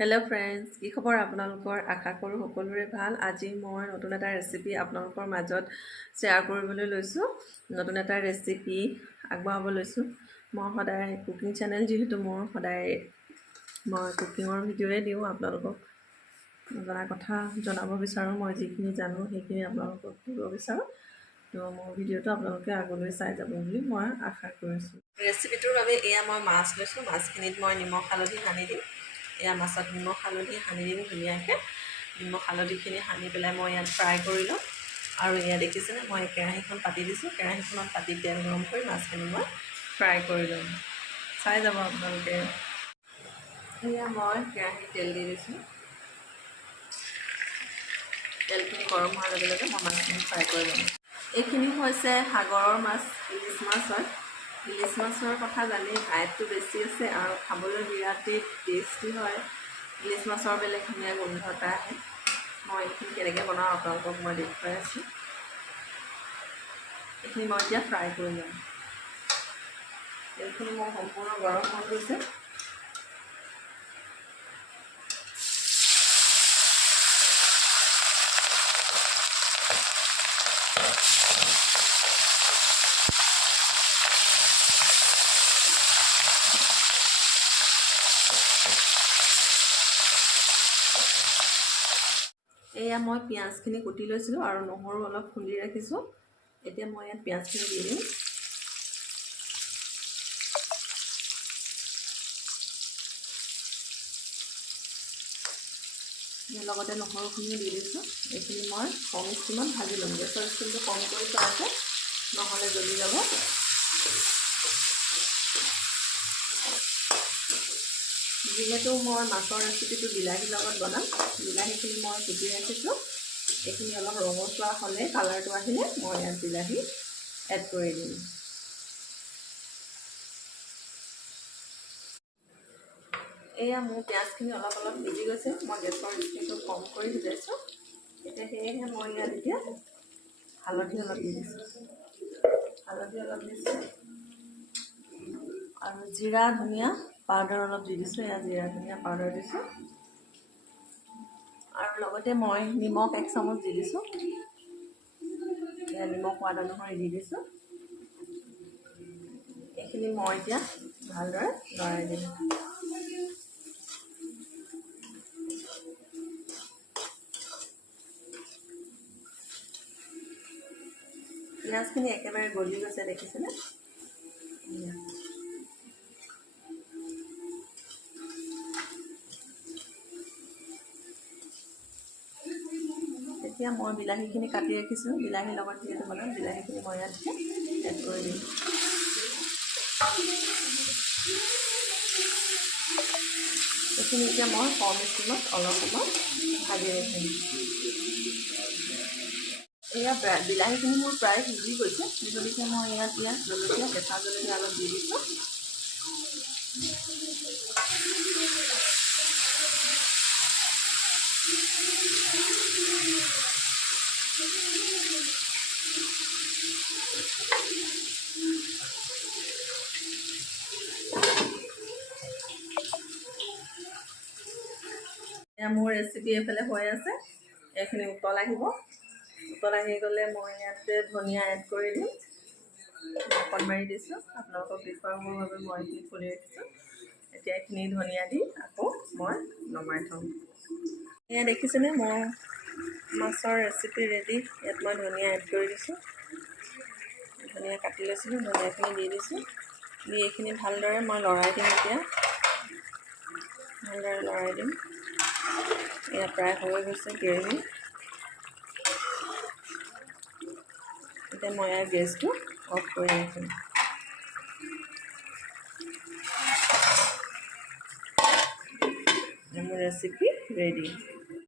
Hello' friends, কি খবৰ আপোনালোকৰ? আশা কৰোঁ সকলোৰে ভাল। আজি মই নতুন এটা ৰেচিপি আপোনালোকৰ মাজত শ্বেয়াৰ কৰিবলৈ লৈছোঁ। নতুন এটা ৰেচিপি আগবঢ়াব লৈছোঁ। মই সদায় কুকিং চেনেল, যিহেতু মোৰ সদায় মই কুকিঙৰ ভিডিঅ'য়ে দিওঁ। আপোনালোকক নজনা কথা জনাব বিচাৰোঁ। মই যিখিনি জানো সেইখিনি আপোনালোকক দিব বিচাৰোঁ। তো মোৰ ভিডিঅ'টো আপোনালোকে আগলৈ চাই যাব বুলি মই আশা কৰিছোঁ। ৰেচিপিটোৰ বাবে এয়া মই মাছ লৈছোঁ। মাছখিনিত মই নিমখ হালধি সানি দিম। এয়া মাছত নিমখ হালধি সানি দিম ধুনীয়াকৈ। নিমখ হালধিখিনি সানি পেলাই মই ইয়াত ফ্ৰাই কৰি ল'ম। আৰু এয়া দেখিছেনে, মই কেৰাহীখন পাতি দিছোঁ। কেৰাহীখনত পাতি তেল গৰম কৰি মাছখিনি মই ফ্ৰাই কৰি ল'ম। চাই যাব আপোনালোকে। এয়া মই কেৰাহীত তেল দি দিছোঁ। তেলখিনি গৰম হোৱাৰ লগে লগে মই মাছখিনি ফ্ৰাই কৰি ল'ম। এইখিনি হৈছে সাগৰৰ মাছ, ইলিচ মাছ হয়। ইলিচ মাছৰ কথা জানি আয়টো বেছি আছে আৰু খাবলৈ বিৰাটেই টেষ্টি হয়। ইলিচ মাছৰ বেলেগ ধুনীয়া গোন্ধ এটা আহে। মই এইখিনি কেনেকৈ বনাওঁ আপোনালোকক মই দেখুৱাই আছোঁ। এইখিনি মই এতিয়া ফ্ৰাই কৰি ল'ম। এইখিনি মোৰ সম্পূৰ্ণ গৰম হৈ গৈছে। এয়া মই পিঁয়াজখিনি কুটি লৈছিলোঁ আৰু নহৰু অলপ খুন্দি ৰাখিছোঁ। এতিয়া মই ইয়াত পিঁয়াজখিনি দি দিম। লগতে নহৰুখিনিও দি দিছোঁ। এইখিনি মই কম ষ্টিমত ভাজি ল'ম। গেছৰ ষ্টিমটো কম কৰি থোৱা আছে, নহ'লে জ্বলি যাব। যিহেতু মই মাছৰ ৰেচিপিটো বিলাহীৰ লগত বনাম, বিলাহীখিনি মই কুটি ৰাখিছোঁ। এইখিনি অলপ ৰঙচুৱা হ'লে, কালাৰটো আহিলে মই ইয়াত বিলাহী এড কৰি দিম। এয়া মোৰ পিঁয়াজখিনি অলপ অলপ ভিজি গৈছে। মই গেছৰ ষ্টিমটো কম কৰি সিজাইছোঁ। এতিয়া সেয়েহে মই ইয়াত এতিয়া হালধি অলপ দি দিছোঁ। হালধি অলপ দিছোঁ আৰু জিৰা ধনিয়া পাউডাৰ অলপ দি দিছোঁ। এয়া জিৰা ধনিয়া পাউডাৰ দিছোঁ আৰু লগতে মই নিমখ 1 চামুচ দি দিছোঁ। এয়া নিমখ সোৱাদ অনুসৰি দি দিছোঁ। এইখিনি মই এতিয়া ভালদৰে লৰাই দিম। পিঁয়াজখিনি একেবাৰে গলি গৈছে, দেখিছেনে? এতিয়া মই বিলাহীখিনি কাটি ৰাখিছোঁ। বিলাহীৰ লগত যিহেতু বনাম, বিলাহীখিনি মই ইয়াত এড কৰি দিম। এইখিনি এতিয়া মই কম ষ্টিমত অলপ সময় ভাজি ৰাখিম। এয়া বিলাহীখিনি মোৰ প্ৰায় সিজি গৈছে। গতিকে মই ইয়াত জলকীয়া, কেঁচা জলকীয়া অলপ দি দিছোঁ। এয়া মোৰ ৰেচিপি এইফালে হৈ আছে। এইখিনি উতল আহিব। উতল আহি গ'লে মই ইয়াতে ধনিয়া এড কৰি দিম। ঢাকন মাৰি দিছোঁ। আপোনালোকক দেখুৱাবৰ বাবে মই এইখিনি খুলি ৰাখিছোঁ। এতিয়া এইখিনি ধনিয়া দি আকৌ মই নমাই থ'ম। এয়া দেখিছেনে, মই মাছৰ ৰেচিপি ৰেডি। ইয়াত মই ধনিয়া এড কৰি দিছোঁ। ধনিয়া কাটি লৈছিলোঁ, ধনিয়াখিনি দি দিছোঁ। দি এইখিনি ভালদৰে মই লৰাই দিম। এতিয়া ভালদৰে লৰাই দিম। এয়া প্ৰায় হৈ গৈছে গ্ৰেভি। এতিয়া মই ইয়াৰ গেছটো অফ কৰি ৰাখিম। মোৰ ৰেচিপি ৰেডি।